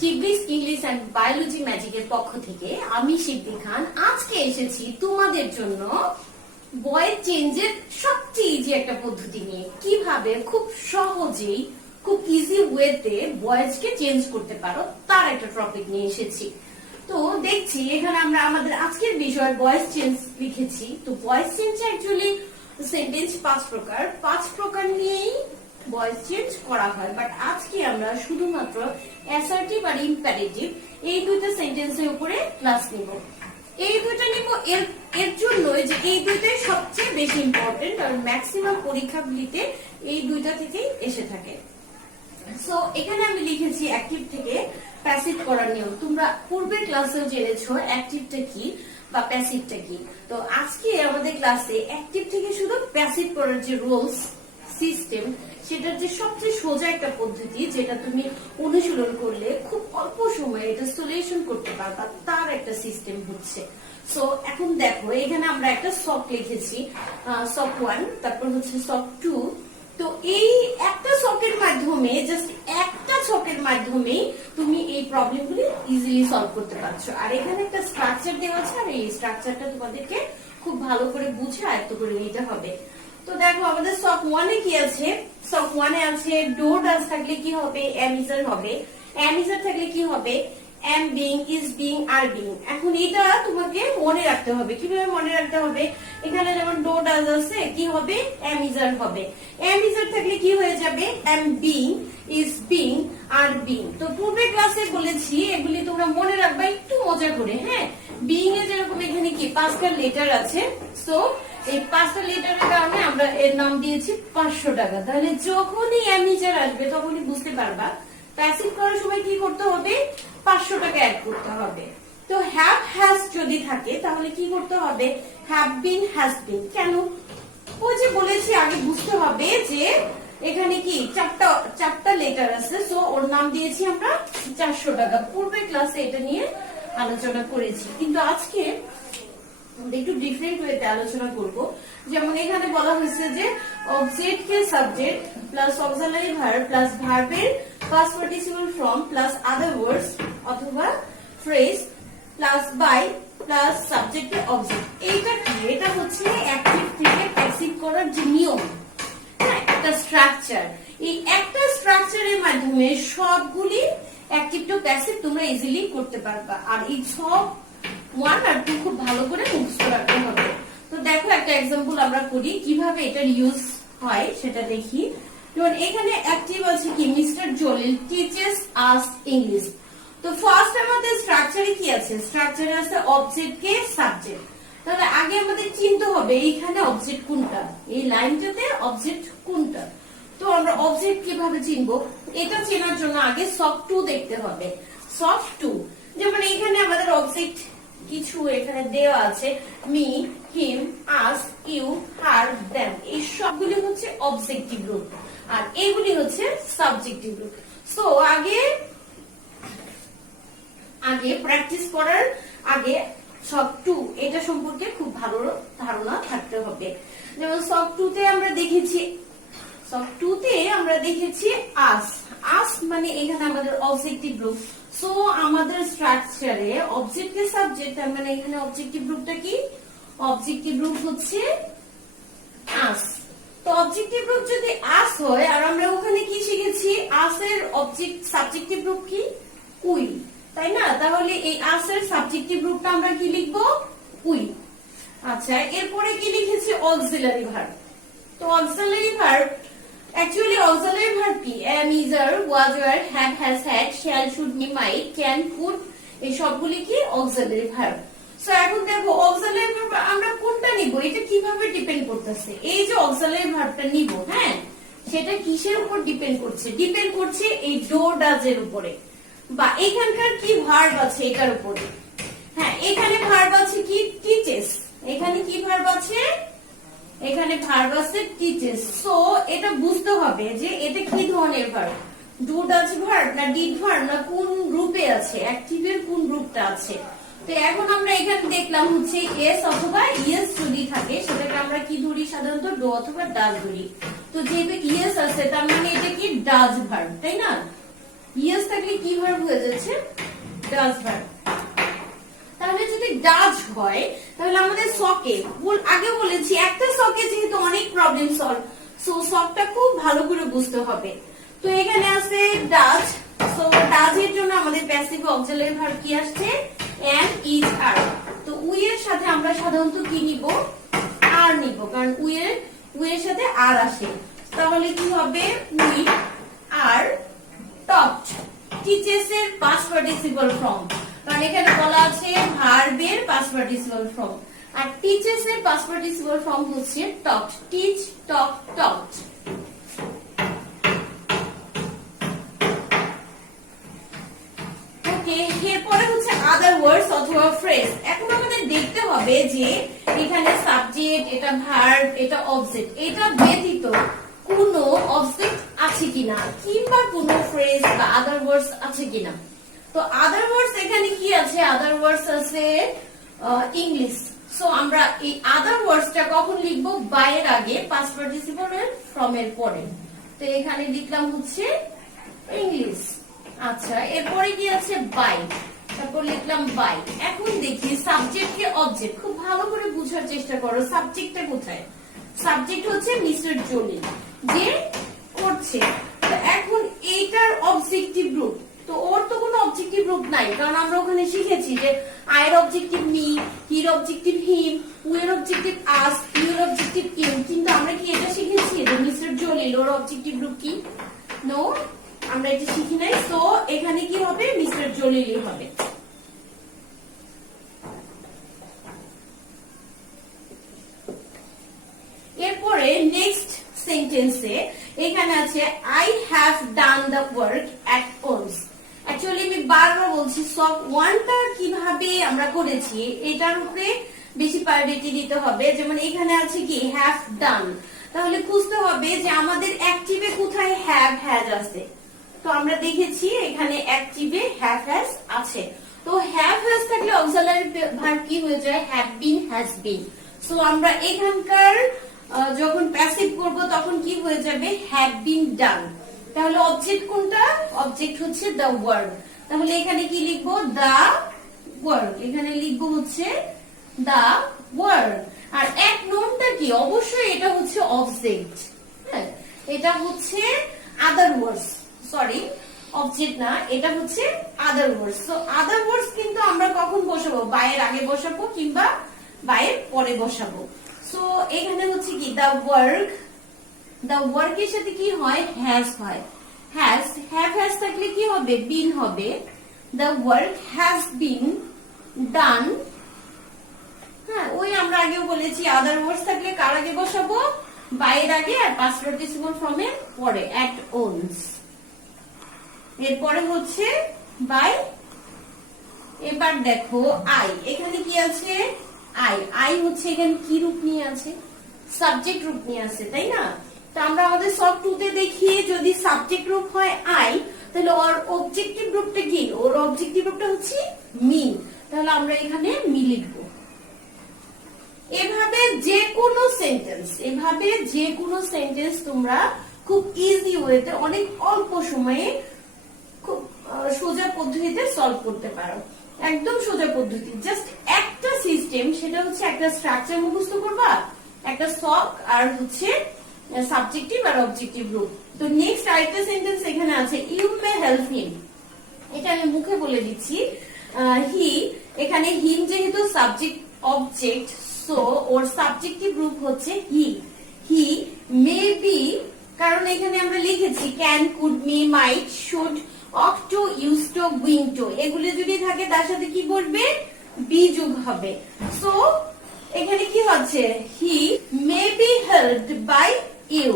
চিবলিস English and biology ম্যাজিকের পক্ষ থেকে আমি সিদ্ধি খান আজকে এসেছি তোমাদের জন্য ভয়েস চেঞ্জের সবচেয়ে ইজি একটা পদ্ধতি নিয়ে। কিভাবে খুব সহজেই খুব ইজি ওয়েতে ভয়েসকে চেঞ্জ করতে পারো তার একটা টপিক নিয়ে এসেছি। তো দেখছি এখানে আমরা আমাদের আজকের বিষয় ভয়েস চেঞ্জ লিখেছি। তো ভয়েস চেঞ্জ অ্যাকচুয়ালি সেন্টেন্স পাঁচ প্রকার নিয়েই ভয়েস চেঞ্জ করা হয়, বাট আজকে আমরা শুধুমাত্র অ্যাসার্টিভ আর ইম্পারেটিভ এই দুইটা সেন্টেন্সের উপরে ক্লাস নিব। এই দুইটা নিব এর জন্যই যে এই দুইটাই সবচেয়ে বেশি ইম্পর্টেন্ট আর ম্যাক্সিমাম পরীক্ষাগুলিতে এই দুইটা থেকেই এসে থাকে। সো এখানে আমি লিখেছি অ্যাক্টিভ থেকে প্যাসিভ করার নিয়ম। তোমরা পূর্বের ক্লাসেও জেনেছো অ্যাক্টিভটা কি বা প্যাসিভটা কি। তো আজকে আমাদের ক্লাসে অ্যাক্টিভ থেকে শুধু প্যাসিভ করার যে রুলস সিস্টেম, সেটার যে সবচেয়ে সোজা একটা পদ্ধতি যেটা তুমি অনুশীলন করলে খুব অল্প সময়ে এটা সলিউশন করতে পারবা, তার একটা সিস্টেম হচ্ছে। সো এখন দেখো এখানে আমরা একটা সক লিখেছি, সক 1, তারপর হচ্ছে সক 2। তো এই একটা সকের মাধ্যমে জাস্ট একটা ছকের মাধ্যমে তুমি এই প্রবলেমগুলি ইজিলি সলভ করতে পারছো। আর এখানে একটা স্ট্রাকচার দেওয়া আছে, আর এই স্ট্রাকচারটা তোমাদেরকে খুব ভালো করে বুঝে আয়ত্ত করে নিতে হবে। তো দেখো আমাদের সক 1 এ কি আছে? সক 1 এ আছে ডো ডাজ থাকলে কি হবে? এম ইজার হবে। এম ইজার থাকলে কি হবে? Am being, is being, are being. এখন এটা তোমাকে মনে রাখতে হবে। কিভাবে মনে রাখতে হবে? এখানে যেমন ডো ডাজ আছে, কি হবে? এম ইজার হবে। এম ইজার থাকলে কি হয়ে যাবে? Am being, is being, are being. তো পূর্বের ক্লাসে বলেছি এগুলি তোমরা মনে রাখবা একটু মজা করে। হ্যাঁ, বিং এ যেরকম এখানে কি 5টা লেটার আছে, সো এই 5টা লেটারের কারণে আমরা এর নাম দিয়েছি 500 টাকা। তাহলে যখনই এম ইজার আসবে তখনই বুঝতে পারবা প্যাসিভ করার সময় কি করতে হবে? 500 টাকা অ্যাড করতে হবে। তো হ্যাভ হ্যাজ যদি থাকে তাহলে কি করতে হবে? Have been, has been. কেন? ওই যে বলেছি আগে বুঝতে হবে যে এখানে কি চারটা লেটার আছে, সো ওর নাম দিয়েছি আমরা 400 টাকা। পূর্বের ক্লাসে এটা নিয়ে আলোচনা করেছি, কিন্তু আজকে একটু ডিফারেন্ট ওয়েতে আলোচনা করব। যেমন এখানে বলা হয়েছে যে অবজেক্ট কে subject plus auxiliary verb plus ভার্বের past participle form plus other words অথবা phrase plus by plus subject কে অবজেক্ট। এইটা কি? এটা হচ্ছে অ্যাক্টিভ থেকে প্যাসিভ করার যে নিয়ম, হ্যাঁ, একটা স্ট্রাকচার। এই একটা স্ট্রাকচারের মাধ্যমে সবগুলি অ্যাক্টিভ টু প্যাসিভ তোমরা ইজিলি করতে পারবা। আর এই সব 1 আর 2 খুব ভালো করে মুখস্থ রাখতে হবে। তো দেখো একটা এক্সাম্পল আমরা করি কিভাবে এটার ইউজ হয় সেটা দেখি। যেমন এখানে অ্যাক্টিভ আছে কি? Mister Jalil teaches us English. তো ফার্স্ট আমাদের স্ট্রাকচারে কি আছে? স্ট্রাকচারে আছে অবজেক্ট কে সাবজেক্ট। তাহলে আগে আমাদের চিনতে হবে এইখানে অবজেক্ট কোনটা, এই লাইনটাতে অবজেক্ট কোনটা। তো আমরা অবজেক্ট কিভাবে চিনবো? এটা চেনার জন্য আগে সক 2 দেখতে হবে। সক 2 যেমন এখানে আমাদের অবজেক্ট কিছু এখানে দেওয়া আছে, me, him, us, you, her, them. এই সবগুলি হচ্ছে অবজেক্টিভ গ্রুপ আর এইগুলি হচ্ছে সাবজেক্টিভ গ্রুপ। সো আগে প্র্যাকটিস করার আগে সব 2 এটা সম্পর্কে খুব ভালো ধারণা থাকতে হবে। যেমন সব 2 তে আমরা দেখেছি আস মানে এখানে আমাদের অবজেক্টিভ গ্রুপ। সো আমাদের স্ট্রাকচারে অবজেক্ট কে সাবজেক্ট, তার মানে এখানে অবজেক্টিভ গ্রুপটা কি? অবজেক্টিভ গ্রুপ হচ্ছে আস। তো অবজেক্টিভ গ্রুপ যদি আস হয়, আর আমরা ওখানে কি শিখেছি? আসের অবজেক্ট সাবজেক্টিভ গ্রুপ কি? উই, তাই না? তাহলে এই আসের সাবজেক্টিভ গ্রুপটা আমরা কি লিখবো? উই। আচ্ছা, এরপরে কি লিখেছি? Auxiliary verb. তো auxiliary verb actually auxiliary verb কি? am, is, are, was, were, have, has, had, shall, should, be, might, can, could, এই সবগুলি কি? Auxiliary verb. সো এখন দেখো অক্সিলারি ভার্ব আমরা কোনটা নিব? এটা কিভাবে ডিপেন্ড করতেছে? এই যে অক্সিলারি ভার্বটা নিব, হ্যাঁ, সেটা কিসের উপর ডিপেন্ড করছে? ডিপেন্ড করছে এই ডো ডাজ এর উপরে, বা এখানকার কি ভার্ব আছে এটার উপরে। হ্যাঁ, এখানে ভার্ব আছে কি? টিচেস। এখানে কি ভার্ব আছে? এখানে ভার্ব আছে টিচেস। সো এটা বুঝতে হবে যে এটা কি ধরনের ভার্ব, ডু ডাজ ভার্ব না ডিড ভার্ব না কোন গ্রুপে আছে, অ্যাক্টিভের কোন গ্রুপটা আছে। তো এখন আমরা এখানে দেখলাম হচ্ছে এস অথবা ইয়েস যদি থাকে সেটাকে আমরা কি ধরি? সাধারণত ডো অথবা ডাজ ধরি। তো যেহেতু ইয়েস আছে তার মানে এটা কি? ডাজ ভার্ব, তাই না? ইয়েস থাকলে কি ভার্ব হয়ে যাচ্ছে? Does verb. তাহলে যদি ডাজ হয় তাহলে আমাদের সকে, আগে বলেছি একটা সকে যেহেতু অনেক প্রবলেম সলভ, সো সকটা খুব ভালো করে বুঝতে হবে। তো এখানে আছে ডাজ, সো ডাজ এর জন্য আমাদের প্যাসিভ অক্সিলারি ভার্ব কি আসছে? এম, ইজ, আর। তো উই এর সাথে আমরা সাধারণত কি নিব? আর নিব, কারণ উই এর সাথে আর আসে। তাহলে কি হবে? We are topped. টিচেস এর পাস্ট পার্টিসিপল ফর্ম, কারণ এখানে বলা আছে ভার্বের পাস্ট পার্টিসিপল ফর্ম, আর টিচেস এর পাস্ট পার্টিসিপল ফর্ম হচ্ছে টপড। টিচ, টক, টপড। এরপরে হচ্ছে আদার ওয়ার্ডস অথবা ফ্রেজ। এখন আমাদের দেখতে হবে যে এখানে সাবজেক্ট, এটা ভার্ব, এটা অবজেক্ট, এটা ব্যতীত কোনো অবজেক্ট আছে কিনা, কিংবা কোনো ফ্রেজ বা আদার ওয়ার্ডস আছে কিনা। তো আদার ওয়ার্ডস এখানে কি আছে? আদার ওয়ার্ডস আছে ইংলিশ। সো আমরা এই আদার ওয়ার্ডসটা কখন লিখবো? বাই এর আগে, পাস্ট পার্টিসিপল এর ফ্রম এর পরে। তো এখানে লিখলাম হচ্ছে ইংলিশ। আচ্ছা, এরপরে কি আছে? বাই, তারপর লিখলাম বাই। এখন দেখি সাবজেক্ট কে অবজেক্ট, খুব ভালো করে বুঝার চেষ্টা করো। সাবজেক্টটা কোথায়? সাবজেক্ট হচ্ছে মিস্টার জলি, যে করছে। তো এখন এইটার অবজেক্টিভ রূপ, তো ওর তো কোনো অবজেক্টিভ রূপ নাই, কারণ আমরা ওখানে শিখেছি যে আয়ের অবজেক্টিভ মি, হির অবজেক্টিভ হিম, উয়ের অবজেক্টিভ আস, ইউর অবজেক্টিভ ইম। কিন্তু আমরা কি এটা শিখেছি যে মিস্টার জলিল ওর অবজেক্টিভ রূপ কি? নো, আমরা এটা শিখি নাই। তো এখানে কি হবে? মিস্টার জলিলই হবে। এরপরে নেক্সট সেন্টেন্সে এখানে আছে I have done the work at ওনস। Actually আমি বারবার বলছি সব ওয়ানটা কিভাবে আমরা করেছি এটার উপরে বেশি প্রায়োরিটি দিতে হবে। যেমন এখানে আছে কি হ্যাভ ডান, তাহলে খুঁজতে হবে যে আমাদের অ্যাক্টিভে কোথায় হ্যাভ হ্যাজ আছে। তো আমরা দেখেছি এখানে অ্যাক্টিভে হ্যাভ হ্যাজ আছে। তো হ্যাভ হ্যাজ থাকলে অক্সিলারি ভার্ব কি হয়ে যায়? Have been, has been. So আমরা এখানকার যখন প্যাসিভ করব তখন কি হয়ে যাবে? হ্যাভ বিন ডান। তাহলে অবজেক্ট কোনটা? অবজেক্ট হচ্ছে দ্য ওয়ার্ড। তাহলে এখানে কি লিখবো? The word. এখানে লিখবো হচ্ছে দ্য ওয়ার্ড। আর এক নোনটা কি? অবশ্যই এটা হচ্ছে অবজেক্ট। হ্যাঁ, এটা হচ্ছে আদার ওয়ার্ডস, সরি অবজেক্ট না, এটা হচ্ছে আদার ওয়ার্ডস। তো আদার ওয়ার্ডস কিন্তু আমরা কখন বসাবো? বায়ের আগে বসাবো কিংবা বায়ের পরে বসাবো। সো এখানে হচ্ছে কি দ্য ওয়ার্ক, দ্য ওয়ার্ক এর সাথে কি হয়? হ্যাজ হয়। হ্যাজ, হ্যাভ হ্যাজ থাকলে কি হবে? বিন হবে। দ্য ওয়ার্ক হ্যাজ বিন ডান। হ্যাঁ, ওই আমরা আগেও বলেছি আদার ওয়ার্ডস থাকলে কার আগে বসাবো? বায়ের আগে, আর পাস্ট পার্টিসিপল ফর্ম এর পরে অ্যাট ওনস। এরপরে হচ্ছে বাই। এবার দেখো আই, এখানে কি আছে? আই। আই হচ্ছে এখানে কি রূপ নিয়ে আছে? সাবজেক্ট রূপ নিয়ে আছে, তাই না? তো আমরা আমাদের সব টুতে দেখি যদি সাবজেক্ট রূপ হয় আই, তাহলে ওর অবজেক্টিভ রূপটা কি? ওর অবজেক্টিভ রূপটা হচ্ছে মি। তাহলে আমরা এখানে মি লিখবো। এভাবে যে কোনো সেন্টেন্স তোমরা খুব ইজি ওয়েতে অনেক অল্প সময়ে খুব সোজা পদ্ধতিতে সলভ করতে পারো। একদম সোজা পদ্ধতি, জাস্ট একটা সিস্টেম, সেটা হচ্ছে একটা স্ট্রাকচার মুখস্থ করবা, একটা সক, আর হচ্ছে সাবজেক্টিভ আর অবজেক্টিভ রূপ। তো নেক্সট আরেকটা সেন্টেন্স এখানে আছে ইউ মে হেল্প হিম। এটা আমি মুখে বলে দিচ্ছি। হি, এখানে হিম যেহেতু সাবজেক্ট অবজেক্ট, সো ওর সাবজেক্টিভ রূপ হচ্ছে হি। হি মে বি, কারণ এখানে আমরা লিখেছি can, could, may, might, should, ought to, use to, উইং টু, এগুলি যদি থাকে তার সাথে কি বলবে? বি যোগ হবে। সো এখানে কি হচ্ছে? He may be helped by you.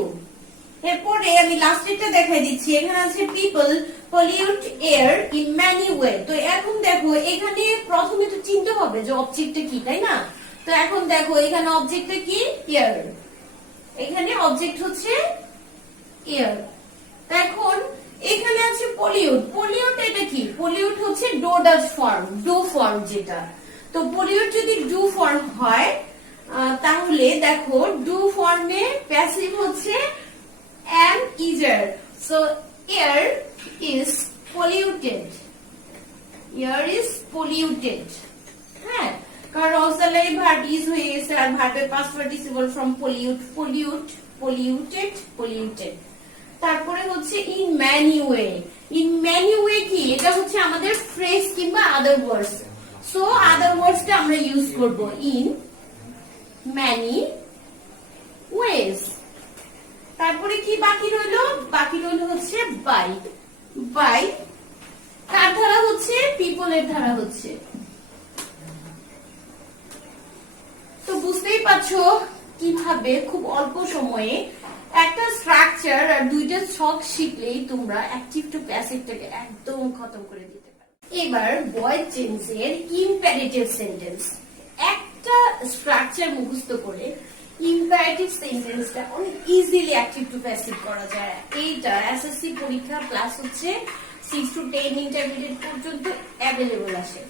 এরপরে আমি লাস্টেরটা দেখাই দিচ্ছি। এখানে আছে people pollute air in many way. তো এখন দেখো এখানে প্রথমে তো চিনতে হবে যে অবজেক্টটা কি, তাই না? তো এখন দেখো এখানে অবজেক্টটা কি? এয়ার। এখানে অবজেক্ট হচ্ছে এয়ার। এখন এখানে আছে পলিউট। পলিউট এটা কি? পলিউট হচ্ছে do does form, do form যেটা। তো পলিউট যদি ডু ফর্ম হয় তাহলে দেখো ডু ফর্মে প্যাসিভ হচ্ছে am, is, so air is polluted. Air is polluted. হ্যাঁ, কারণ auxiliary verb is হয়ে গেছে আর ভার্বের past participle from polluted. তারপরে হচ্ছে in many way. In many way কি? এটা হচ্ছে আমাদের phrase কিংবা other words. So other words টা আমরা ইউজ করব in many ways. তারপরে কি বাকি রইলো হচ্ছে by কার ধারা হচ্ছে people এর ধারা হচ্ছে। তো বুঝতেই পারছো কিভাবে খুব অল্প সময়ে একটা স্ট্রাকচার আর দুইটা ছক শিখলেই তোমরা অ্যাক্টিভ টু প্যাসিভটাকে একদম খতম করে দিতে পারো। এবার ভয়েড চেঞ্জের ইম্পারেটিভ সেন্টেন্স। একটা স্ট্রাকচার মুখস্থ করে ইম্পারেটিভ সেন্টেন্সটা অনেক ইজিলি অ্যাক্টিভ টু প্যাসিভ করা যায়। এইটা এসএসসি পরীক্ষা প্লাস হচ্ছে 6 to 10 ইন্টারমিডিয়েট পর্যন্ত অ্যাভেলেবল আসে।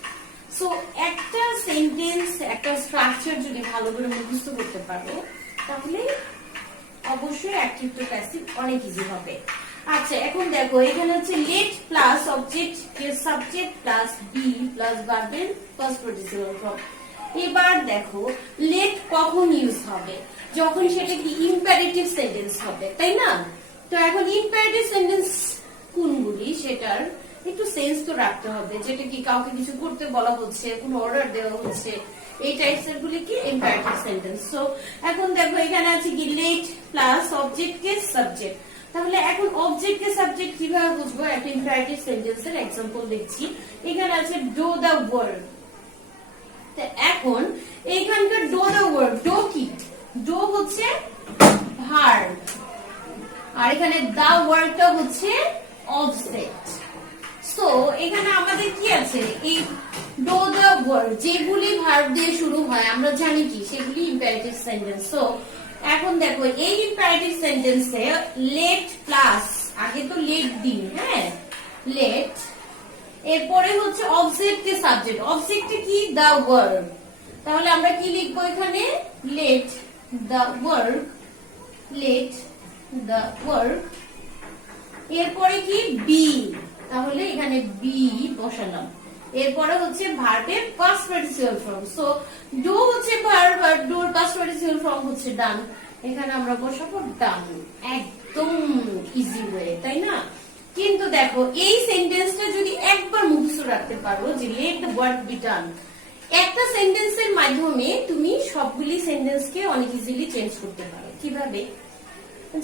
সো একটা সেন্টেন্স একটা স্ট্রাকচার যদি ভালো করে মুখস্থ করতে পারো তাহলে অবশ্যই অ্যাক্টিভ টু প্যাসিভ অনেক ইজি হবে। আচ্ছা, এখন দেখো এখানে হচ্ছে লেট প্লাস অবজেক্ট এর সাবজেক্ট প্লাস বি প্লাস ভার্বের ফার্স্ট পার্টিসিপল ফর্ম। এবার দেখো লেট কখন ইউজ হবে? যখন সেটা কি ইম্পারেটিভ সেন্টেন্স হবে, তাই না? তো এখন ইম্পারেটিভ সেন্টেন্স কোনগুলি সেটার একটু সেন্স তো রাখতে হবে, যেটা কি কাউকে কিছু করতে বলা হচ্ছে, কোনো অর্ডার দেওয়া হচ্ছে, এই টাইপস এর গুলি কি ইম্পারেটিভ সেন্টেন্স। সো এখন দেখো এখানে আছে কি লেট প্লাস অবজেক্ট কে সাবজেক্ট। তাহলে এখন অবজেক্ট কে সাবজেক্ট কিভাবে বুঝবো? একটা ইম্পারেটিভ সেন্টেন্সের एग्जांपल দেখছি। এখানে আছে ডু দা ওয়ার্ক। তো এখন এইখানকার ডু দা ওয়ার্ক, ডু কি? ডু হচ্ছে ভার্ব আর এখানে দা ওয়ার্কটা হচ্ছে অবজেক্ট। সো এখানে আমাদের কি আছে? এই ডু দা ওয়ার্ক যেগুলি ভার্ব দিয়ে শুরু হয় আমরা জানি কি সেগুলি ইম্পারেটিভ সেন্টেন্স। সো এখন দেখো এই ইম্পারেটিভ সেন্টেন্সে লেট প্লাস আগে তো লেট দিন, হ্যাঁ লেট, এরপরে হচ্ছে অবজেক্ট কে সাবজেক্ট। অবজেক্টে কি? The work. তাহলে আমরা কি লিখবো এখানে? Let the work, let the work. এরপরে কি? বি, তাহলে এখানে বি বসালাম। এরপরে হচ্ছে ভার্বের past participle form. So do হচ্ছে ভার্ব আর ডুর পাস্ট পার্টিসিপল ফর্ম হচ্ছে ডান। এখানে আমরা বসাবো ডান। একদম ইজি ওয়ে, তাই না? কিন্তু দেখো এই সেন্টেন্সটা যদি একবার মুখস্থ রাখতে পারো যে let the work be done, একটা সেন্টেন্সের মাধ্যমে তুমি সবগুলি সেন্টেন্সকে অনেক ইজিলি চেঞ্জ করতে পারো। কিভাবে?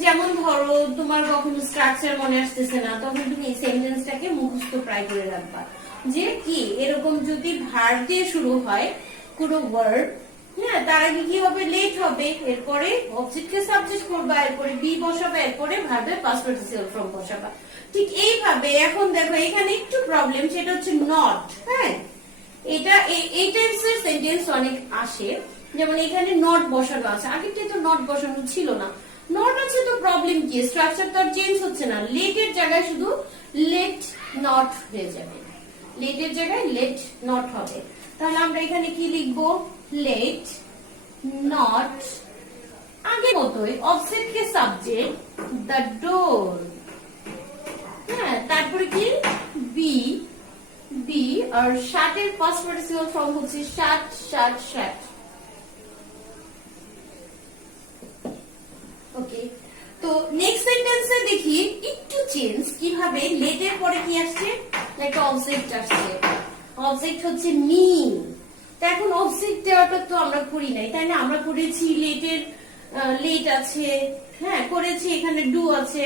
যেমন ধরো তোমার কখনো স্ট্রাকচার মনে আসতেছে না, তখন তুমি এই সেন্টেন্সটাকে মুখস্থ প্রায় করে রাখবা যে কি এরকম যদি ভার্ব দিয়ে শুরু হয় কোনো ওয়ার্ড, হ্যাঁ তার আগে কি হবে? লেট হবে, এরপরে অবজেক্টকে সাবজেক্ট করবা, এরপরে বি বসাবা, এরপরে ভার্বের পাস্ট পার্টিসিপল ফর্ম বসাবা। ঠিক এইভাবে এখন দেখো এখানে একটু প্রবলেম, সেটা হচ্ছে নট। হ্যাঁ, এটা এই টাইপসের সেন্টেন্স অনেক আসে, যেমন এখানে নট বসানো আছে, আগেরটা তো নট বসানো ছিল না। নট আছে তো প্রবলেম কি? স্ট্রাকচার তো আর চেঞ্জ হচ্ছে না, লেটের জায়গায় শুধু লেট নট হয়ে যাবে, লেটের জায়গায় লেট নট হবে। তাহলে আমরা এখানে কি লিখবো? লেট নট, আগের মতোই অবজেক্ট কে সাবজেক্ট দ্য ডোর, হ্যাঁ তারপরে কি? বি, বি আর শার্টের ফার্স্ট পার্টিসিপল ফর্ম হচ্ছে শার্ট, শার্ট, শার্ট। ওকে, তো নেক্সট সেন্টেন্সে দেখি একটু চেঞ্জ কিভাবে। লেটের পরে কি আসছে? একটা অবজেক্ট আসছে, অবজেক্ট হচ্ছে মি। তো এখন অবজেক্ট দেওয়াটা তো আমরা করি নাই, তাই না? আমরা করেছি লেটের লেট আছে, হ্যাঁ করেছি, এখানে ডু আছে,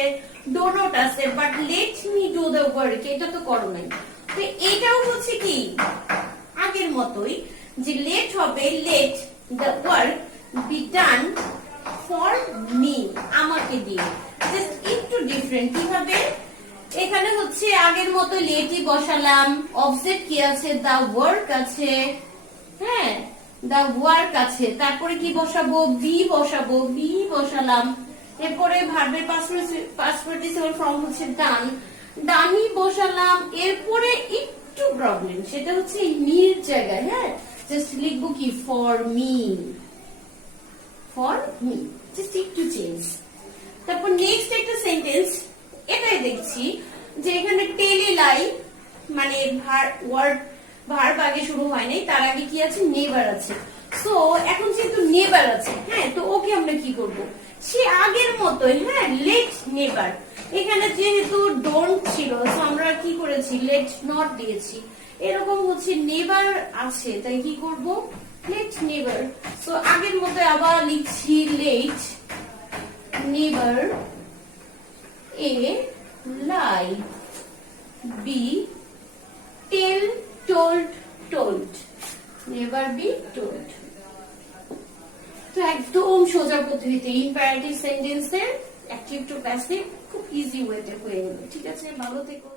ডো নট আছে, but let me do the work এটা তো করো নাই। তো এটাও হচ্ছে কি আগের মতোই যে লেট হবে let the work be done for me, আমাকে দিয়ে, জাস্ট একটু ডিফারেন্ট। কিভাবে? এখানে হচ্ছে আগের মতো লেটই বসালাম, অবজেক্ট কি আছে? দা ওয়ার্ক আছে, হ্যাঁ দা ওয়ার্ক আছে, তারপরে কি বসাবো? বি বসাবো, বি বসালাম, এরপরে ভার্বের পাস্ট পার্টিসিপল ফর্ম হচ্ছে ডান, ডানই বসালাম। এরপরে একটু প্রবলেম, সেটা হচ্ছে মির জায়গায়, হ্যাঁ জাস্ট লিখবো কি? For me, for me, just একটু চেঞ্জ। তারপর নেক্সট একটা সেন্টেন্স, এটাই দেখছি যে এখানে টেলি লাই মানে ওয়ার্ড ভার্ব আগে শুরু হয় নাই, তার আগে কি আছে, নেভার আছে। সো এখন যেহেতু নেভার আছে, হ্যাঁ, তো ওকে আমরা কি করব, সে আগের মতোই, হ্যাঁ, লেট নেভার। এখানে যেহেতু ডোন্ট ছিল, তো আমরা কি করেছি, লেট নট দিয়েছি। এরকম হচ্ছে নেভার আছে, তাই কি করব, লেট নেভার। সো আগের মতো আবার লিখছি, let never a lie, be tell told told, never be told. তো একদম সোজা পদ্ধতিতে ইম্পারেটিভ সেন্টেন্সের অ্যাক্টিভ টু প্যাসিভ খুব ইজি ওয়েতে হয়ে গেল। ঠিক আছে, ভালো থেকো।